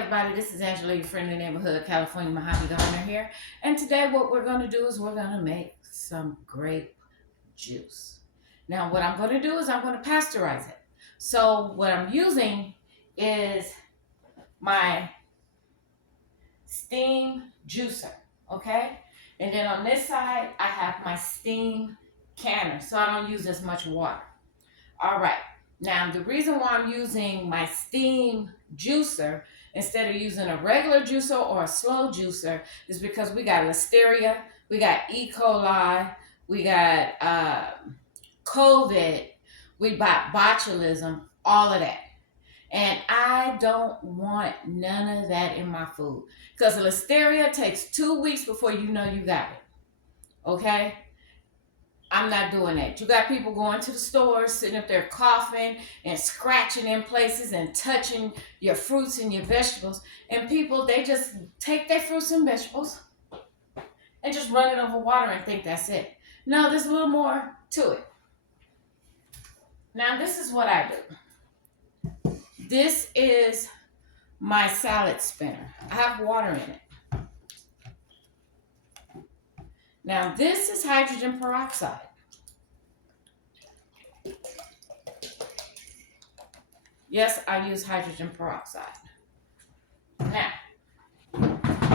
everybody, this is Angela, your friendly neighborhood California Mojave Gardener here. And today what we're going to do is we're going to make some grape juice. Now what I'm going to do is I'm going to pasteurize it. So what I'm using is my steam juicer, okay? And then on this side I have my steam canner, so I don't use as much water. All right. Now, the reason why I'm using my steam juicer instead of using a regular juicer or a slow juicer is because we got Listeria, we got E. coli, we got COVID, we got botulism, all of that. And I don't want none of that in my food because Listeria takes 2 weeks before you know you got it. Okay? I'm not doing that. You got people going to the stores, sitting up there coughing and scratching in places and touching your fruits and your vegetables. And people, they just take their fruits and vegetables and just run it over water and think that's it. No, there's a little more to it. Now, this is what I do. This is my salad spinner. I have water in it. Now, this is hydrogen peroxide. Yes, I use hydrogen peroxide. Now,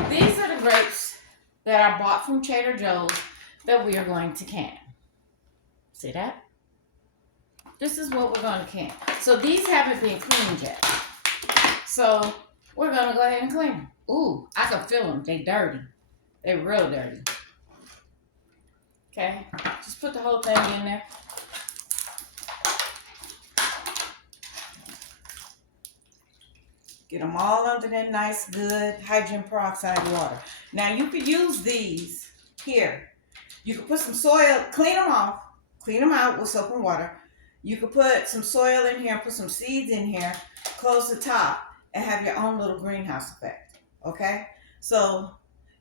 these are the grapes that I bought from Trader Joe's that we are going to can. See that? This is what we're going to can. So these haven't been cleaned yet. So we're going to go ahead and clean them. Ooh, I can feel them. They dirty. They're real dirty. Okay, just put the whole thing in there. Get them all under that nice, good hydrogen peroxide water. Now, you could use these here. You could put some soil, clean them off, clean them out with soap and water. You could put some soil in here and put some seeds in here, close the top, and have your own little greenhouse effect, okay? So,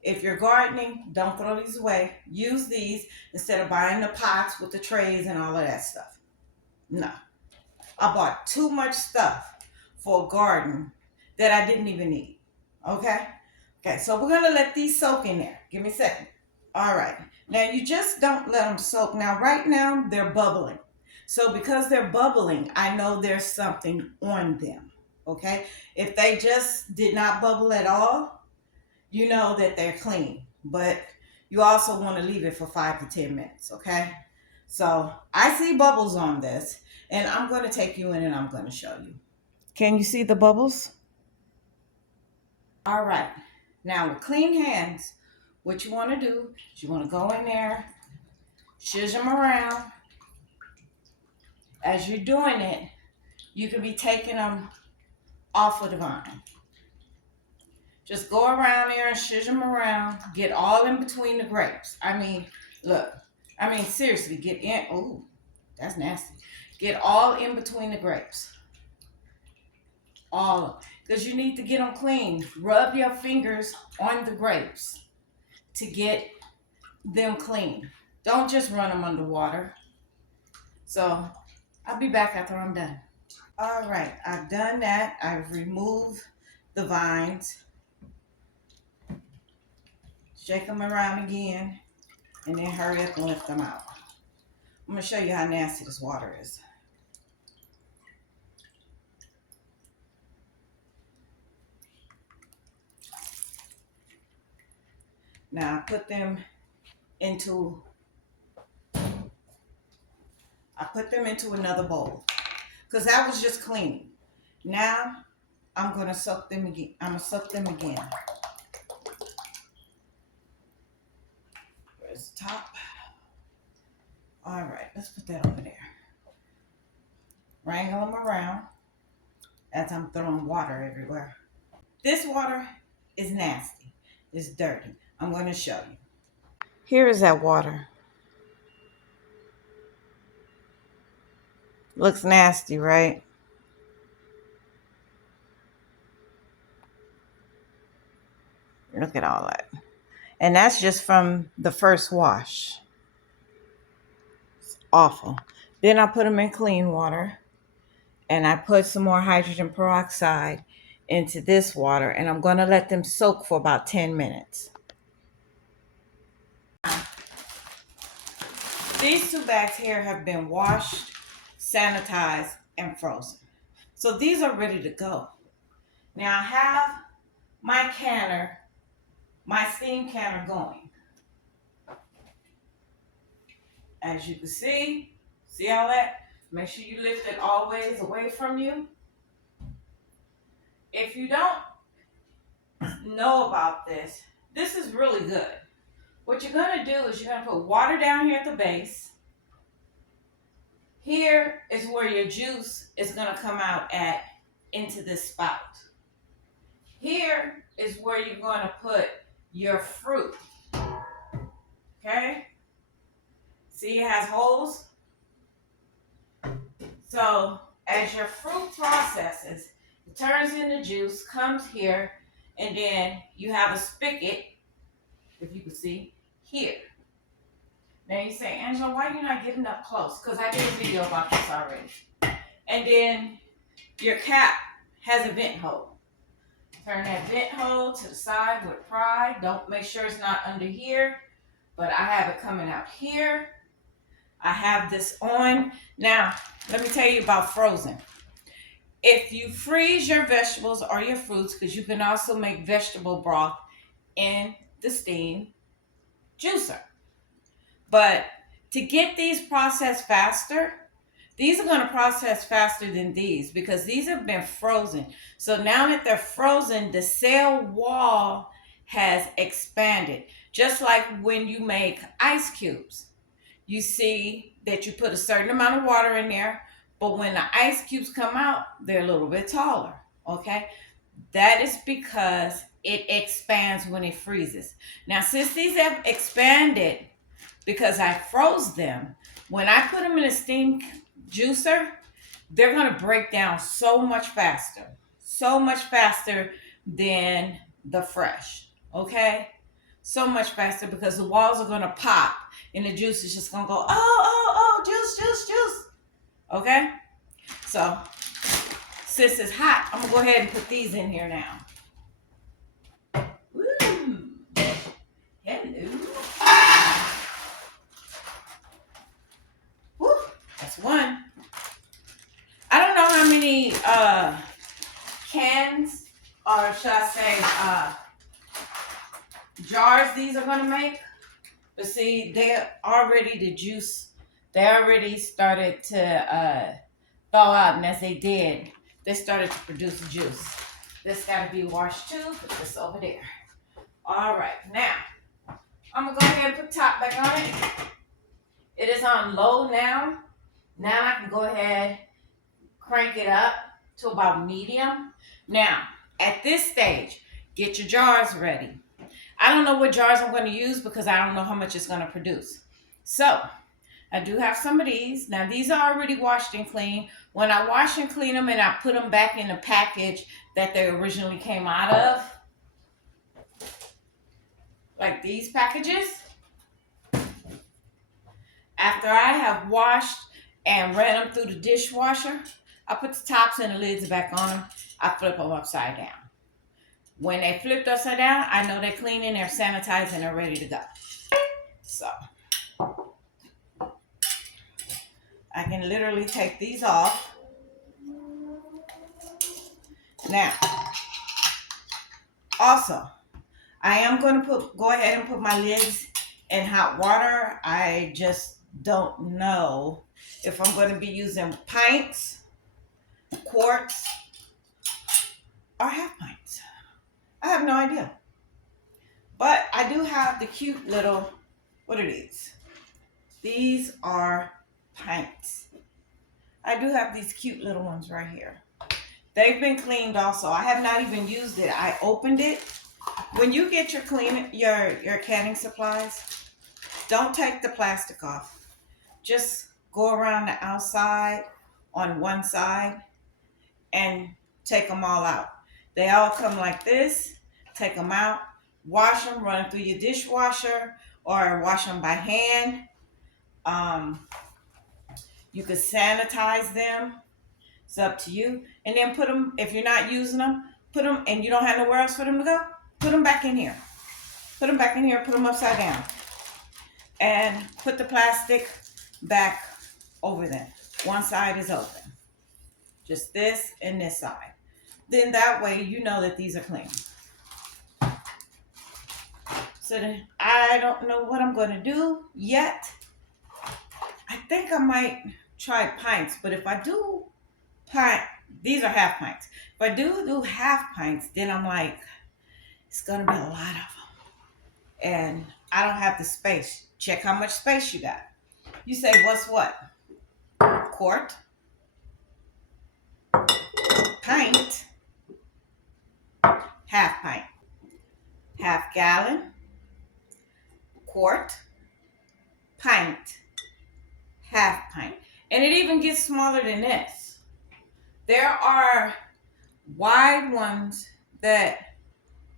if you're gardening, don't throw these away. Use these instead of buying the pots with the trays and all of that stuff. No. I bought too much stuff for a garden that I didn't even need. Okay? Okay, so we're going to let these soak in there. Give me a second. All right. Now, you just don't let them soak. Now, right now, they're bubbling. So, because they're bubbling, I know there's something on them. Okay? If they just did not bubble at all, you know that they're clean, but you also want to leave it for 5 to 10 minutes, okay? So I see bubbles on this, and I'm going to take you in and I'm going to show you. Can you see the bubbles? All right. Now with clean hands, what you want to do is you want to go in there, shush them around. As you're doing it, you could be taking them off of the vine. Just go around there and shush them around. Get all in between the grapes. I mean, look. I mean, seriously, get in. Ooh, that's nasty. Get all in between the grapes. All. Because you need to get them clean. Rub your fingers on the grapes to get them clean. Don't just run them under water. So, I'll be back after I'm done. All right, I've done that. I've removed the vines. Shake them around again, and then hurry up and lift them out. I'm going to show you how nasty this water is. Now, I put them into another bowl, because that was just cleaning. Now, I'm going to soak them again. Top. All right, let's put that over there. Wrangle them around as I'm throwing water everywhere. This water is nasty. It's dirty. I'm going to show you. Here is that water. Looks nasty, right? Look at all that. And that's just from the first wash. It's awful. Then I put them in clean water. And I put some more hydrogen peroxide into this water, and I'm going to let them soak for about 10 minutes. These 2 bags here have been washed, sanitized, and frozen. So these are ready to go. Now I have my canner, my steam canner going. As you can see all that? Make sure you lift it always away from you. If you don't know about this, this is really good. What you're going to do is you're going to put water down here at the base. Here is where your juice is going to come out at into this spout. Here is where you're going to put your fruit. Okay? See, it has holes. So as your fruit processes, it turns into juice, comes here, and then you have a spigot, if you can see, here. Now you say, Angela, why are you not getting up close? Because I did a video about this already. And then your cap has a vent hole. Turn that vent hole to the side with pride. Don't make sure it's not under here, but I have it coming out here. I have this on. Now, let me tell you about frozen. If you freeze your vegetables or your fruits, because you can also make vegetable broth in the steam juicer. But to get these processed faster, these are going to process faster than these because these have been frozen. So now that they're frozen, the cell wall has expanded. Just like when you make ice cubes. You see that you put a certain amount of water in there, but when the ice cubes come out, they're a little bit taller, okay? That is because it expands when it freezes. Now, since these have expanded because I froze them, when I put them in a steam juicer, they're going to break down so much faster than the fresh, okay? So much faster because the walls are going to pop and the juice is just going to go, oh, juice. Okay? So, since it's hot, I'm going to go ahead and put these in here now. Woo! Hello. Woo! That's one. I don't know how many cans, or should I say jars these are going to make. But see, they're already the juice. They already started to thaw out, and as they did, they started to produce juice. This got to be washed too. Put this over there. All right, now I'm gonna go ahead and put the top back on it. It is on low now. Now I can go ahead, crank it up to about medium. Now, at this stage, get your jars ready. I don't know what jars I'm going to use because I don't know how much it's going to produce. So, I do have some of these. Now, these are already washed and clean. When I wash and clean them and I put them back in the package that they originally came out of, like these packages, after I have washed and ran them through the dishwasher, I put the tops and the lids back on them. I flip them upside down. When they flipped upside down, I know they're cleaning, they're sanitized, and they're ready to go. So, I can literally take these off. Now, also, I am going to go ahead and put my lids in hot water. I just don't know if I'm going to be using pints, quarts, or half pints. I have no idea. But I do have the cute little, what are these? These are pints. I do have these cute little ones right here. They've been cleaned also. I have not even used it. I opened it. When you get your canning supplies, don't take the plastic off. Just go around the outside on one side and take them all out. They all come like this. Take them out, wash them, run them through your dishwasher, or wash them by hand. You can sanitize them. It's up to you. And then put them, if you're not using them, put them, and you don't have nowhere else for them to go, put them back in here. Put them back in here, put them upside down. And put the plastic back over them. One side is open. Just this and this side. Then that way you know that these are clean. So then I don't know what I'm going to do yet. I think I might try pints, but if I do these are half pints. If I do half pints, then I'm like, it's going to be a lot of them. And I don't have the space. Check how much space you got. You say, what's what? Quart, pint, half pint, half gallon, quart, pint, half pint. And it even gets smaller than this. There are wide ones that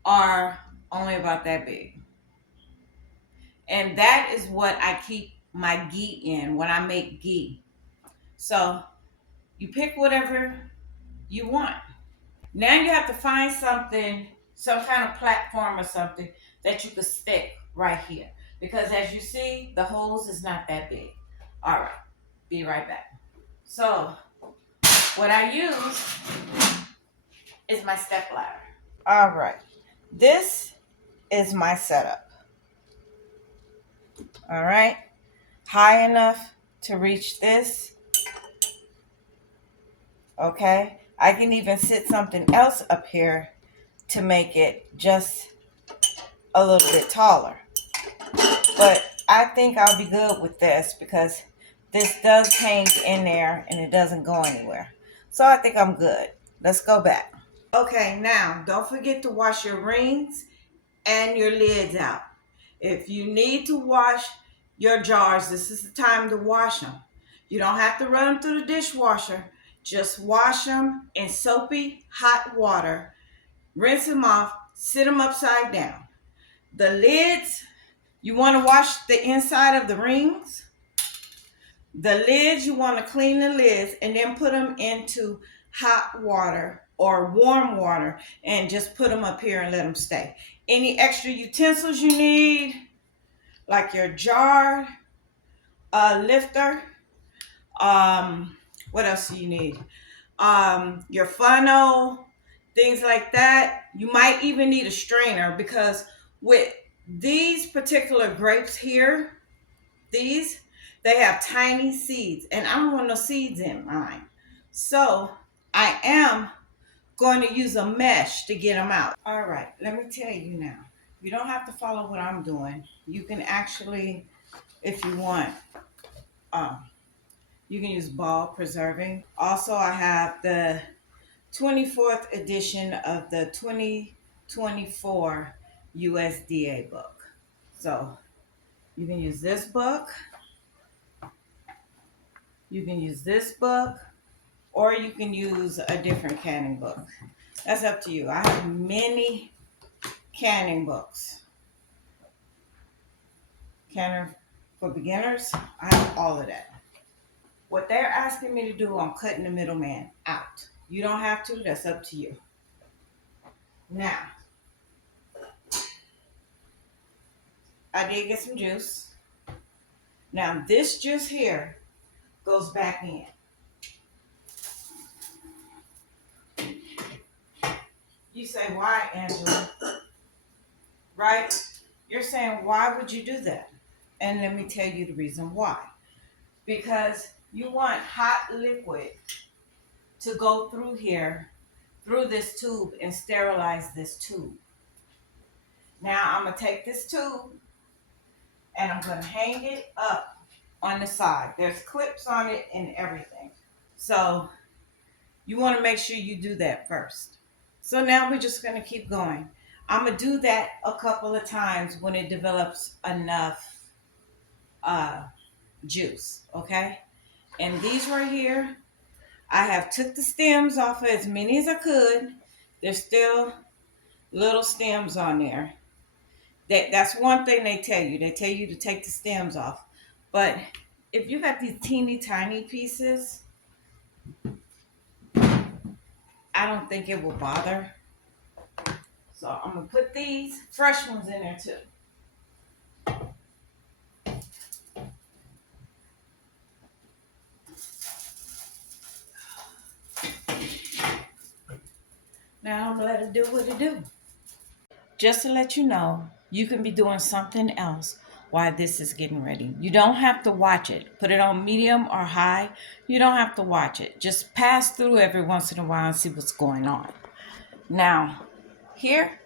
are only about that big. And that is what I keep my ghee in when I make ghee. So you pick whatever you want. Now you have to find something, some kind of platform or something that you could stick right here. Because as you see, the hose is not that big. All right, be right back. So what I use is my step ladder. All right, this is my setup. All right, high enough to reach this. Okay, I can even sit something else up here to make it just a little bit taller. But I think I'll be good with this because this does hang in there and it doesn't go anywhere. So I think I'm good. Let's go back. Okay, now don't forget to wash your rings and your lids out. If you need to wash your jars, this is the time to wash them. You don't have to run them through the dishwasher. Just wash them in soapy hot water. Rinse them off. Sit them upside down. The lids, you want to wash the inside of the rings. The lids, you want to clean the lids and then put them into hot water or warm water and just put them up here and let them stay. Any extra utensils you need, like your jar, lifter, what else do you need? Your funnel, things like that. You might even need a strainer because with these particular grapes here, they have tiny seeds and I don't want no seeds in mine. So I am going to use a mesh to get them out. All right, let me tell you now. You don't have to follow what I'm doing. You can actually, if you want, you can use ball preserving. Also, I have the 24th edition of the 2024 USDA book. So you can use this book. You can use this book, or you can use a different canning book. That's up to you. I have many canning books. Canner for beginners, I have all of that. What they're asking me to do, I'm cutting the middleman out. You don't have to, that's up to you. Now, I did get some juice. Now this juice here goes back in. You say, why, Angela? Right? You're saying, why would you do that? And let me tell you the reason why. Because you want hot liquid to go through here, through this tube, and sterilize this tube. Now I'm going to take this tube and I'm going to hang it up on the side. There's clips on it and everything. So you want to make sure you do that first. So now we're just going to keep going. I'm going to do that a couple of times when it develops enough juice, okay? And these right here, I have took the stems off of as many as I could. There's still little stems on there. That's one thing they tell you. They tell you to take the stems off. But if you got these teeny tiny pieces, I don't think it will bother. So I'm gonna put these fresh ones in there too. Now I'm gonna let it do what it do. Just to let you know, you can be doing something else while this is getting ready. You don't have to watch it. Put it on medium or high. You don't have to watch it. Just pass through every once in a while and see what's going on. Now, here,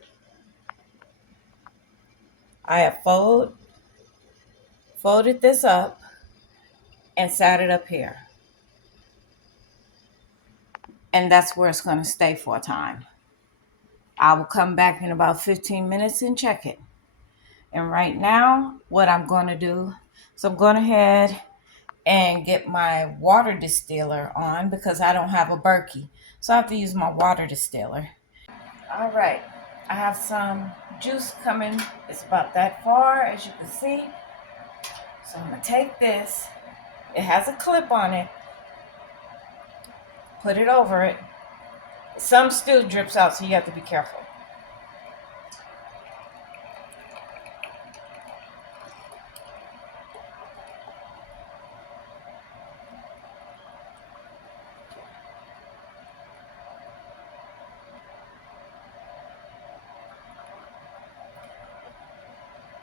I have folded this up and sat it up here. And that's where it's going to stay for a time. I will come back in about 15 minutes and check it. And right now, what I'm going to do is I'm going ahead and get my water distiller on because I don't have a Berkey. So I have to use my water distiller. All right, I have some juice coming. It's about that far, as you can see. So I'm going to take this. It has a clip on it. Put it over it. Some still drips out, so you have to be careful.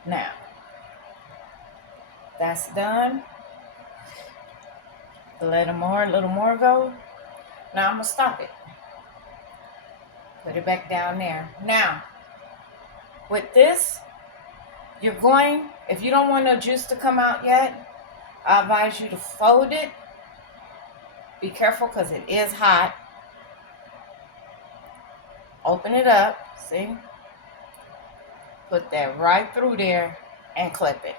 Now, that's done. A little more go. Now I'm going to stop it. Put it back down there. Now, with this, you're going, if you don't want no juice to come out yet, I advise you to fold it. Be careful because it is hot. Open it up, see? Put that right through there and clip it.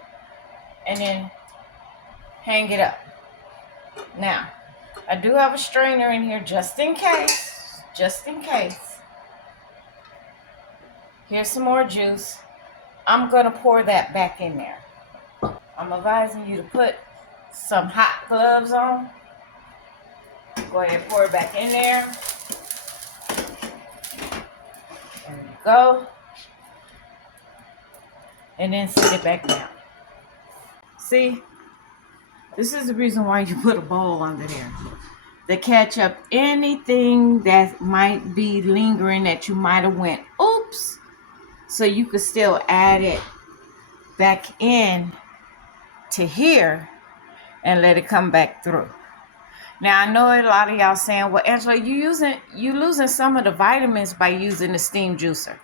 And then hang it up. Now, I do have a strainer in here just in case. Just in case. Here's some more juice. I'm going to pour that back in there. I'm advising you to put some hot gloves on. Go ahead and pour it back in there. There you go. And then sit it back down. See? This is the reason why you put a bowl under there. To catch up anything that might be lingering that you might have went, oops. So you could still add it back in to here and let it come back through. Now I know a lot of y'all saying, well, Angela, you losing some of the vitamins by using the steam juicer.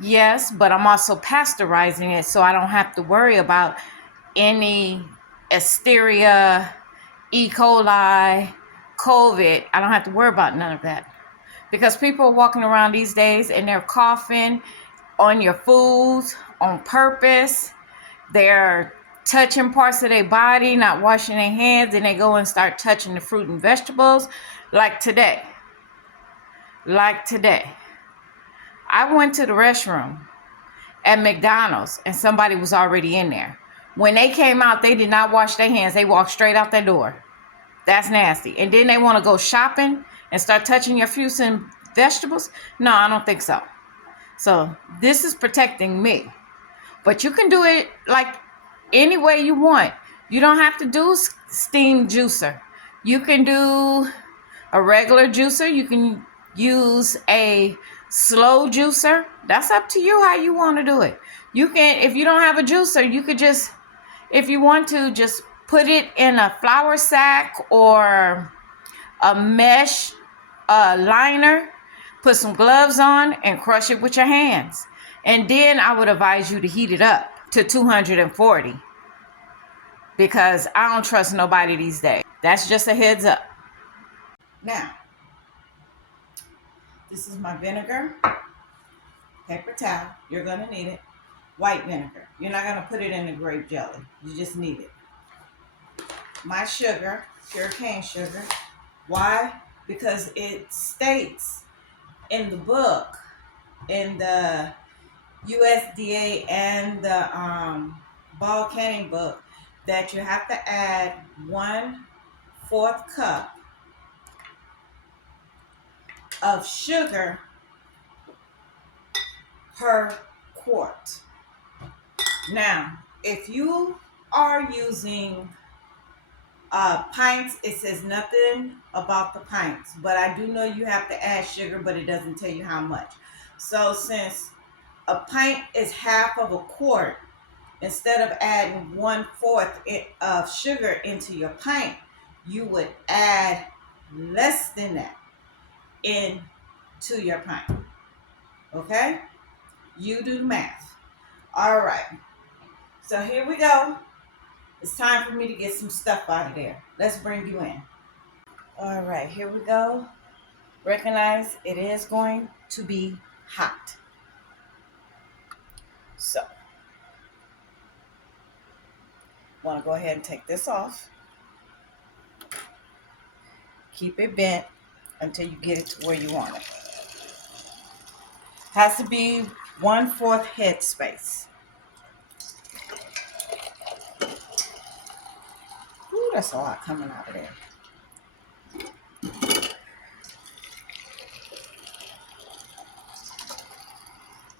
Yes, but I'm also pasteurizing it so I don't have to worry about any Listeria, E. coli, COVID. I don't have to worry about none of that. Because people are walking around these days and they're coughing on your foods on purpose. They're touching parts of their body, not washing their hands, and they go and start touching the fruit and vegetables. Like today. I went to the restroom at McDonald's and somebody was already in there. When they came out, they did not wash their hands. They walked straight out their door. That's nasty. And then they want to go shopping and start touching your fruits and vegetables? No, I don't think so. So this is protecting me. But you can do it like any way you want. You don't have to do steam juicer. You can do a regular juicer. You can use a slow juicer. That's up to you how you want to do it. You can, if you don't have a juicer, you could just, if you want to, just put it in a flour sack or a mesh liner, put some gloves on and crush it with your hands. And then I would advise you to heat it up to 240 because I don't trust nobody these days. That's just a heads up. Now, this is my vinegar, paper towel. You're going to need it. White vinegar. You're not going to put it in the grape jelly. You just need it. My sugar, pure cane sugar. Why? Because it states in the book, in the USDA and the ball canning book, that you have to add 1/4 cup of sugar per quart. Now, if you are using pints, it says nothing about the pints, but I do know you have to add sugar, but it doesn't tell you how much. So since a pint is half of a quart, instead of adding 1/4 of sugar into your pint, you would add less than that into your pint. Okay? You do the math. All right. So here we go. It's time for me to get some stuff out of there. Let's bring you in. All right, here we go. Recognize it is going to be hot. So, want to go ahead and take this off. Keep it bent until you get it to where you want it. Has to be 1/4 head space. Ooh, that's a lot coming out of there.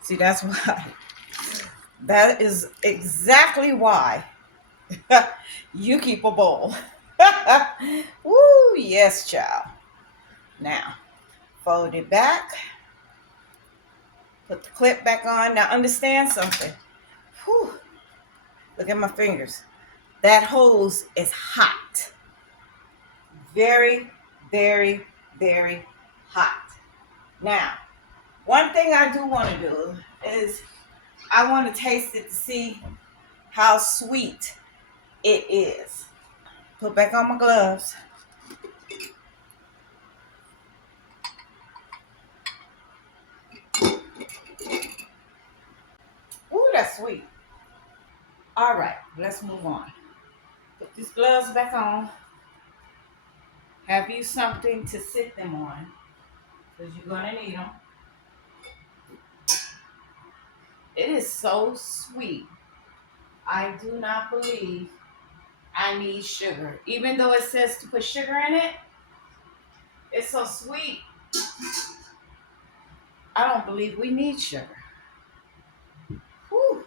See, that's why. That is exactly why you keep a bowl. Woo, yes, child. Now, fold it back. Put the clip back on. Now, understand something. Whew. Look at my fingers. That hose is hot. Very, very, very hot. Now, one thing I do want to do is I want to taste it to see how sweet it is. Put back on my gloves. Ooh, that's sweet. All right, let's move on. Put these gloves back on. Have you something to sit them on, because you're going to need them. It is so sweet. I do not believe I need sugar. Even though it says to put sugar in it, it's so sweet. I don't believe we need sugar. Whew.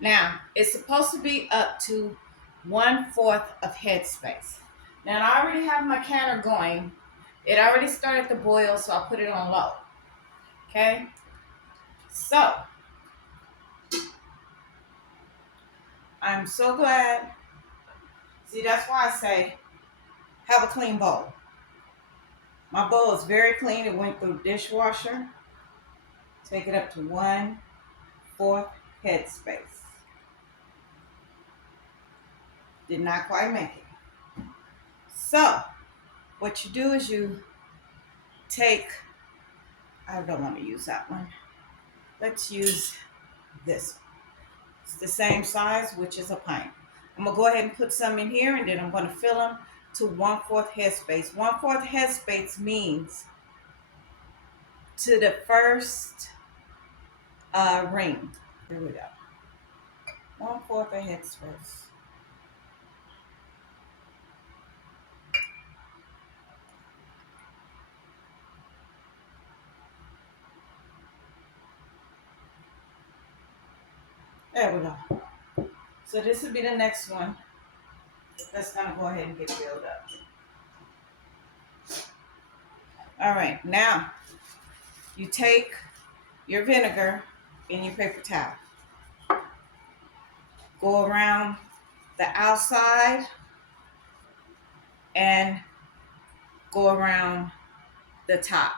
Now, it's supposed to be up to 1/4 of headspace. Now, I already have my canner going. It already started to boil, so I put it on low. Okay? So, I'm so glad. See, that's why I say have a clean bowl. My bowl is very clean. It went through the dishwasher. Take it up to 1/4 headspace. Did not quite make it. So, what you do is you take, I don't want to use that one. Let's use this. It's the same size, which is a pint. I'm going to go ahead and put some in here, and then I'm going to fill them to 1/4 headspace. 1/4 headspace means to the first ring. Here we go. 1/4 of headspace. There we go. So this will be the next one. That's going to go ahead and get filled up. All right, now you take your vinegar in your paper towel. Go around the outside and go around the top.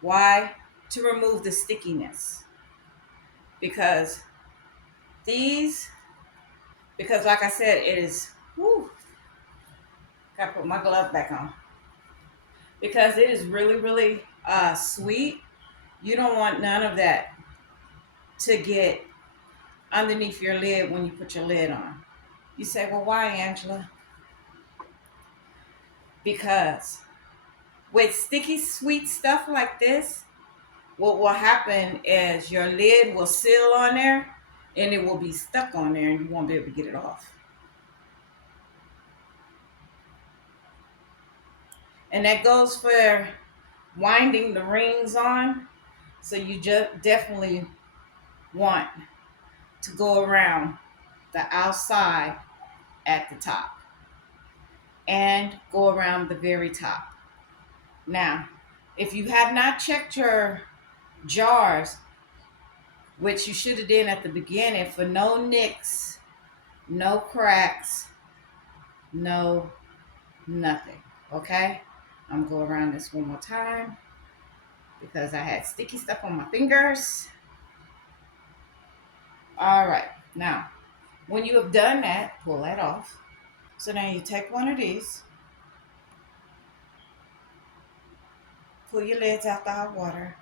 Why? To remove the stickiness. Because like I said, it is, whoo, gotta put my glove back on. Because it is really, really sweet. You don't want none of that to get underneath your lid when you put your lid on. You say, well, why, Angela? Because with sticky sweet stuff like this, what will happen is your lid will seal on there and it will be stuck on there and you won't be able to get it off. And that goes for winding the rings on. So you just definitely want to go around the outside at the top and go around the very top. Now, if you have not checked your jars, which you should have done at the beginning, for no nicks, no cracks, no nothing. Okay? I'm gonna go around this one more time because I had sticky stuff on my fingers. All right. Now, when you have done that, pull that off. So now you take one of these, pull your lids out the hot water,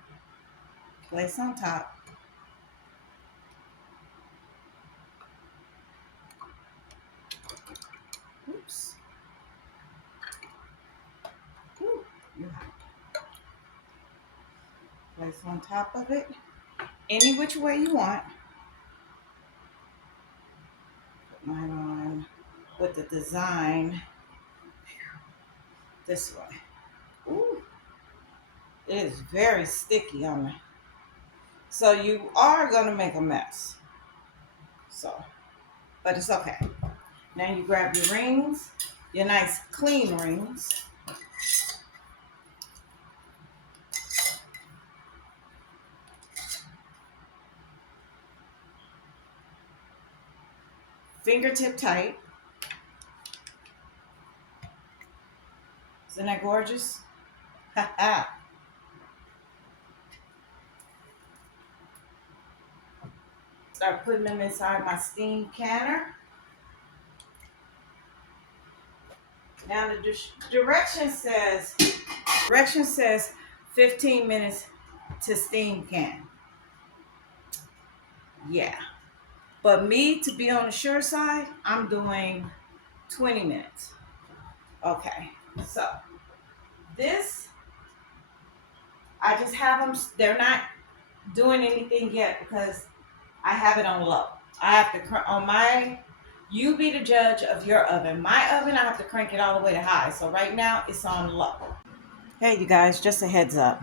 place on top. Oops. Ooh, you hot. Place on top of it, any which way you want. Put mine on with the design this way. Ooh, it is very sticky on me. So you are gonna make a mess. So, but it's okay. Now you grab your rings, your nice clean rings. Fingertip tight. Isn't that gorgeous? Start putting them inside my steam canner. Now the direction says 15 minutes to steam can. Yeah. But me, to be on the sure side, I'm doing 20 minutes. Okay. So this, I just have them, they're not doing anything yet because I have it on low. I have to, on my, you be the judge of your oven. My oven, I have to crank it all the way to high. So right now it's on low. Hey, you guys, just a heads up.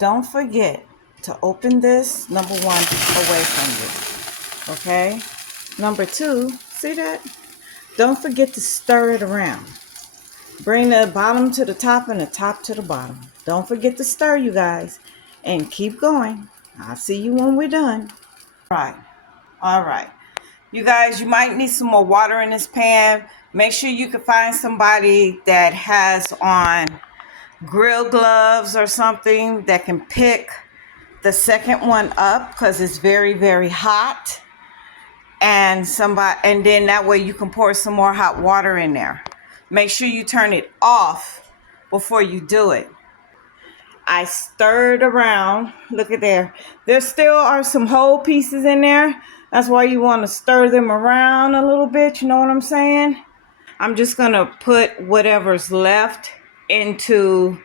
Don't forget to open this, number one, away from you. Okay? Number two, see that? Don't forget to stir it around. Bring the bottom to the top and the top to the bottom. Don't forget to stir, you guys. And keep going. I'll see you when we're done. All right. You guys, you might need some more water in this pan. Make sure you can find somebody that has on grill gloves or something that can pick the second one up because it's very, very hot. And then that way you can pour some more hot water in there. Make sure you turn it off before you do it. I stirred around. Look at there. There still are some whole pieces in there. That's why you want to stir them around a little bit. You know what I'm saying? I'm just going to put whatever's left into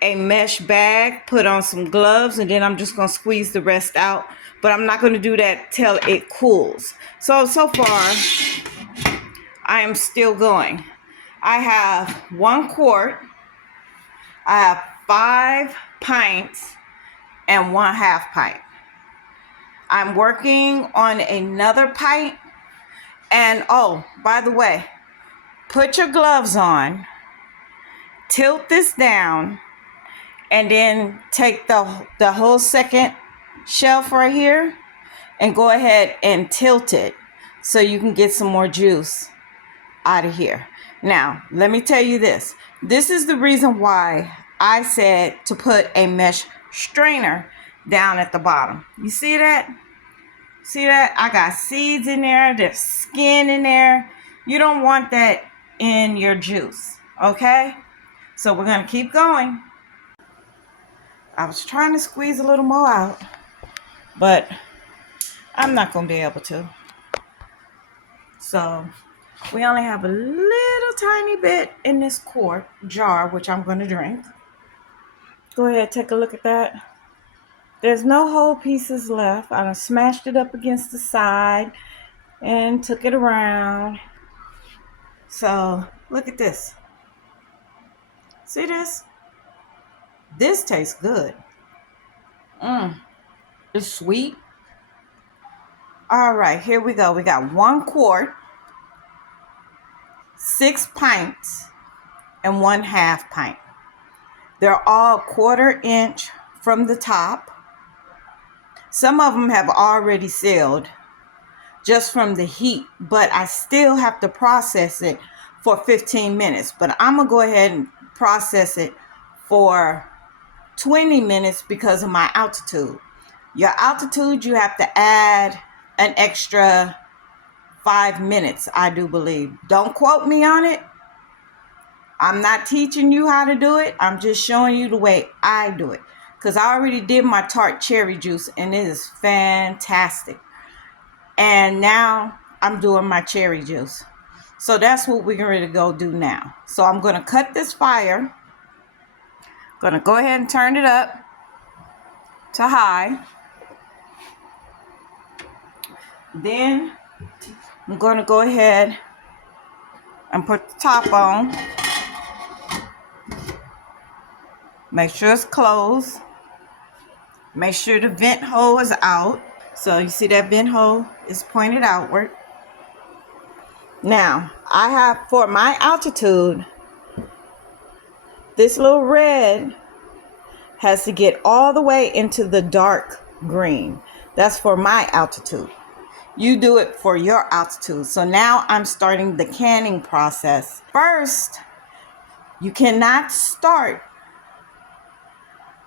a mesh bag, put on some gloves, and then I'm just going to squeeze the rest out. But I'm not going to do that till it cools. So far, I am still going. I have 1 quart. I have 5 pints and 1/2 pint. I'm working on another pint. And oh, by the way, put your gloves on, tilt this down, and then take the whole second shelf right here and go ahead and tilt it so you can get some more juice out of here. Now, let me tell you this. This is the reason why I said to put a mesh strainer down at the bottom. You see that? See that? I got seeds in there. There's skin in there. You don't want that in your juice. Okay? So we're going to keep going. I was trying to squeeze a little more out, but I'm not going to be able to. So we only have a little tiny bit in this quart jar, which I'm going to drink. Go ahead, take a look at that. There's no whole pieces left. I done smashed it up against the side and took it around. So look at this. See this? This tastes good. Mmm, it's sweet. All right, here we go. We got 1 quart, 6 pints, and 1/2 pint. They're all 1/4 inch from the top. Some of them have already sealed just from the heat, but I still have to process it for 15 minutes. But I'm going to go ahead and process it for 20 minutes because of my altitude. Your altitude, you have to add an extra 5 minutes, I do believe. Don't quote me on it. I'm not teaching you how to do it. I'm just showing you the way I do it. Because I already did my tart cherry juice and it is fantastic. And now I'm doing my cherry juice. So that's what we're going to go do now. So I'm going to cut this fire. Going to go ahead and turn it up to high. Then I'm going to go ahead and put the top on. Make sure it's closed. Make sure the vent hole is out. So you see that vent hole is pointed outward. Now, I have, for my altitude, this little red has to get all the way into the dark green. That's for my altitude. You do it for your altitude. So now I'm starting the canning process. First, you cannot start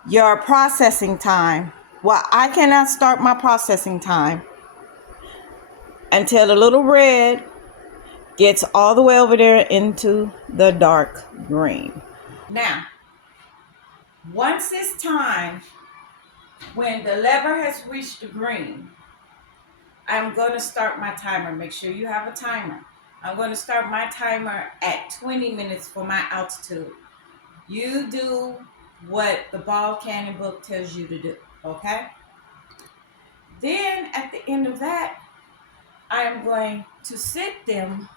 your processing time. Well, I cannot start my processing time until the little red gets all the way over there into the dark green. Now, once it's time, when the lever has reached the green, I'm going to start my timer. Make sure you have a timer. I'm going to start my timer at 20 minutes for my altitude. You do what the ball canning book tells you to do, okay? Then at the end of that, I am going to sit them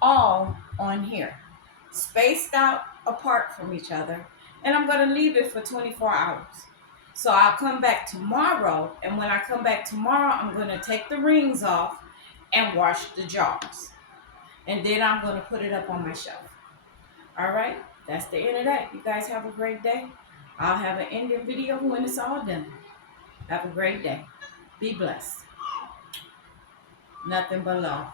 all on here, spaced out apart from each other, and I'm going to leave it for 24 hours. So I'll come back tomorrow, and when I come back tomorrow, I'm going to take the rings off and wash the jars. And then I'm going to put it up on my shelf. All right, that's the end of that. You guys have a great day. I'll have an ending video when it's all done. Have a great day. Be blessed. Nothing but love.